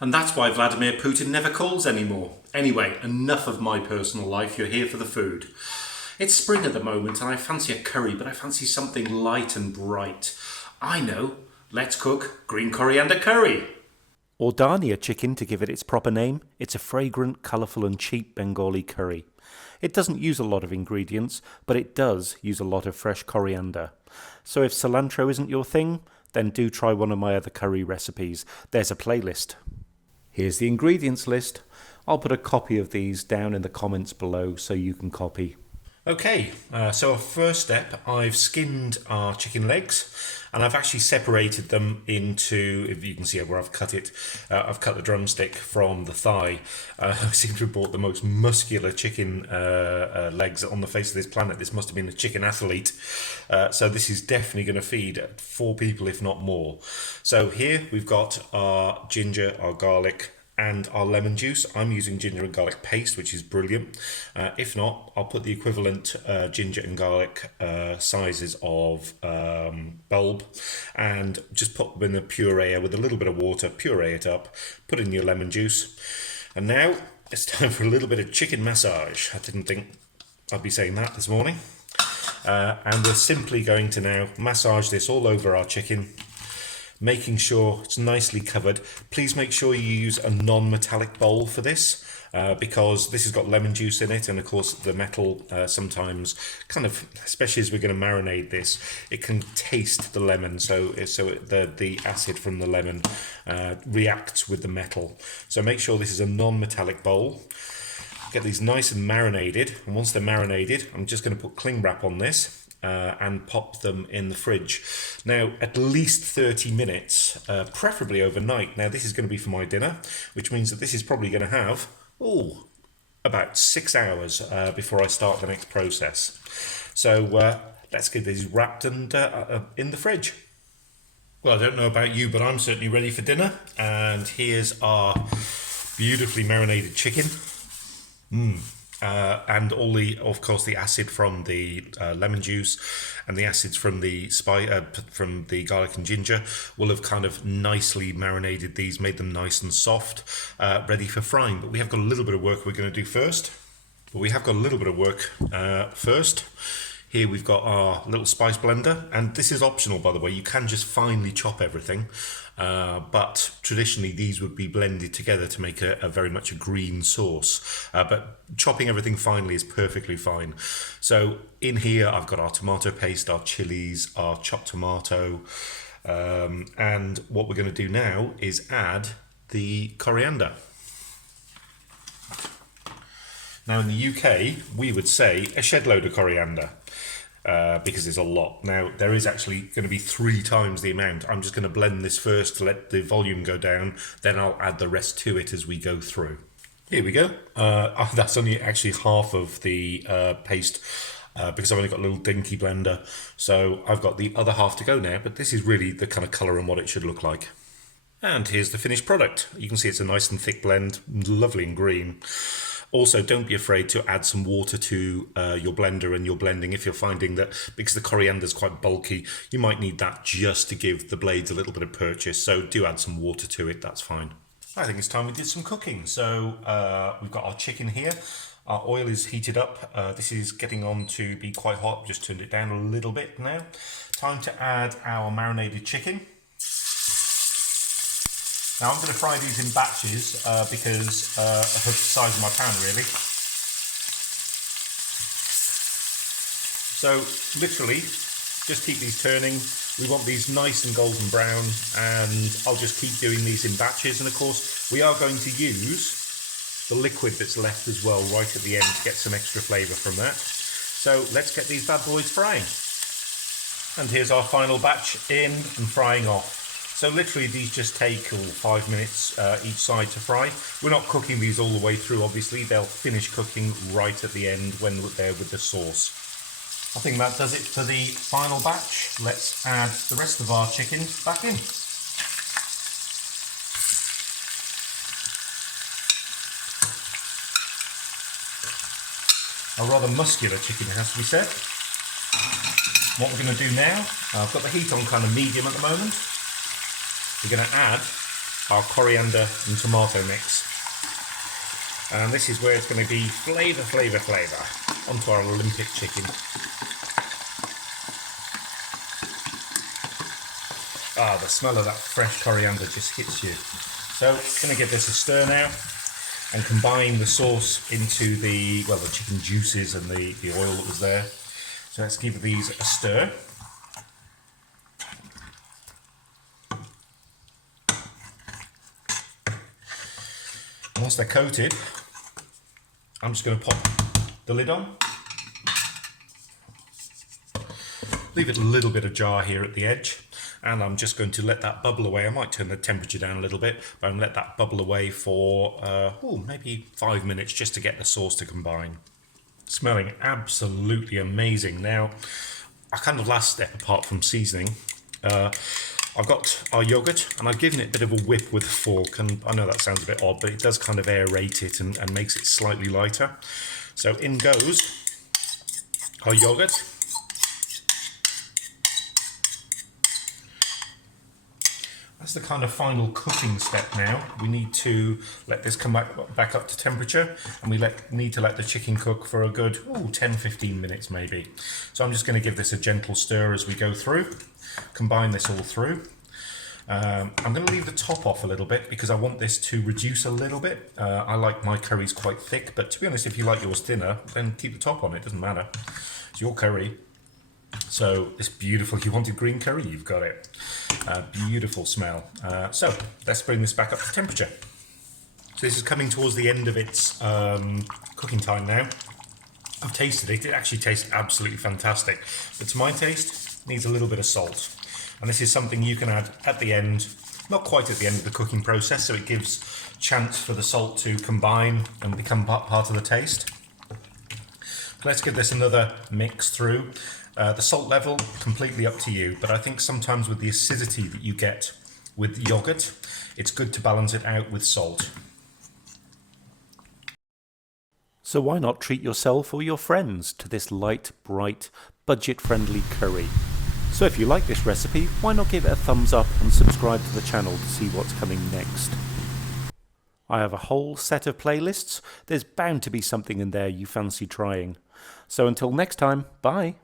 And that's why Vladimir Putin never calls anymore. Anyway, enough of my personal life, you're here for the food. It's spring at the moment and I fancy a curry, but I fancy something light and bright. I know, let's cook green coriander curry. Or Dania chicken to give it its proper name. It's a fragrant, colourful and cheap Bengali curry. It doesn't use a lot of ingredients, but it does use a lot of fresh coriander. So if cilantro isn't your thing, then do try one of my other curry recipes. There's a playlist. Here's the ingredients list. I'll put a copy of these down in the comments below so you can copy. Okay, so our first step, I've skinned our chicken legs and I've actually separated them into, if you can see where I've cut it, I've cut the drumstick from the thigh. I seem to have bought the most muscular chicken legs on the face of this planet. This must have been a chicken athlete. So this is definitely going to feed 4 people, if not more. So here we've got our ginger, our garlic, and our lemon juice. I'm using ginger and garlic paste, which is brilliant. If not, I'll put the equivalent ginger and garlic sizes of bulb and just put them in a pureer with a little bit of water, puree it up, put in your lemon juice. And now it's time for a little bit of chicken massage. I didn't think I'd be saying that this morning. And we're simply going to now massage this all over our chicken, making sure it's nicely covered. Please make sure you use a non-metallic bowl for this because this has got lemon juice in it, and of course the metal sometimes kind of, especially as we're going to marinate this, it can taste the lemon, so the acid from the lemon reacts with the metal. So make sure this is a non-metallic bowl. Get these nice and marinated, and once they're marinated, I'm just going to put cling wrap on this and pop them in the fridge. Now, at least 30 minutes, preferably overnight. Now, this is going to be for my dinner, which means that this is probably going to have, about 6 hours before I start the next process. So let's get these wrapped and in the fridge. Well, I don't know about you, but I'm certainly ready for dinner. And here's our beautifully marinated chicken. And all the, of course, the acid from the lemon juice and the acids from the from the garlic and ginger will have kind of nicely marinated these, made them nice and soft, ready for frying. But we have got a little bit of work we're going to do first. Here we've got our little spice blender, and this is optional, by the way. You can just finely chop everything, but traditionally these would be blended together to make a very much a green sauce. But chopping everything finely is perfectly fine. So in here I've got our tomato paste, our chilies, our chopped tomato, and what we're going to do now is add the coriander. Now in the UK we would say a shed load of coriander. Because there's a lot. Now, there is actually going to be 3 times the amount. I'm just going to blend this first to let the volume go down, then I'll add the rest to it as we go through. Here we go. That's only actually half of the paste because I've only got a little dinky blender. So I've got the other half to go now, but this is really the kind of colour and what it should look like. And here's the finished product. You can see it's a nice and thick blend, lovely and green. Also, don't be afraid to add some water to your blender and your blending if you're finding that, because the coriander is quite bulky, you might need that just to give the blades a little bit of purchase. So do add some water to it, that's fine. I think it's time we did some cooking. So we've got our chicken here. Our oil is heated up. This is getting on to be quite hot. Just turned it down a little bit now. Time to add our marinated chicken. Now I'm going to fry these in batches because of the size of my pan, really. So literally, just keep these turning. We want these nice and golden brown, and I'll just keep doing these in batches. And of course, we are going to use the liquid that's left as well right at the end to get some extra flavour from that. So let's get these bad boys frying. And here's our final batch in and frying off. So literally these just take 5 minutes each side to fry. We're not cooking these all the way through, obviously. They'll finish cooking right at the end when they're with the sauce. I think that does it for the final batch. Let's add the rest of our chicken back in. A rather muscular chicken, it has to be said. What we're going to do now, I've got the heat on kind of medium at the moment. We're going to add our coriander and tomato mix. And this is where it's going to be flavour onto our Olympic chicken. Ah, the smell of that fresh coriander just hits you. So I'm going to give this a stir now and combine the sauce into the chicken juices and the oil that was there. So let's give these a stir. Once they're coated, I'm just going to pop the lid on. Leave it a little bit ajar here at the edge, and I'm just going to let that bubble away. I might turn the temperature down a little bit, but I'm going to let that bubble away for maybe 5 minutes just to get the sauce to combine. Smelling absolutely amazing. Now, our kind of last step apart from seasoning, I've got our yogurt and I've given it a bit of a whip with a fork, and I know that sounds a bit odd, but it does kind of aerate it and makes it slightly lighter. So in goes our yogurt. That's the kind of final cooking step now. We need to let this come back up to temperature, and we need to let the chicken cook for a good 10-15 minutes maybe. So I'm just going to give this a gentle stir as we go through. Combine this all through. I'm going to leave the top off a little bit because I want this to reduce a little bit. I like my curries quite thick, but to be honest, if you like yours thinner, then keep the top on, it doesn't matter. It's your curry. So this beautiful, you wanted green curry, you've got it. Beautiful smell. So let's bring this back up to temperature. So this is coming towards the end of its cooking time now. I've tasted it, it actually tastes absolutely fantastic. But to my taste, needs a little bit of salt, and this is something you can add at the end, not quite at the end of the cooking process, so it gives chance for the salt to combine and become part of the taste. Let's give this another mix through. The salt level, completely up to you, but I think sometimes with the acidity that you get with yogurt, it's good to balance it out with salt. So why not treat yourself or your friends to this light, bright, budget-friendly curry? So if you like this recipe, why not give it a thumbs up and subscribe to the channel to see what's coming next. I have a whole set of playlists. There's bound to be something in there you fancy trying. So until next time, bye.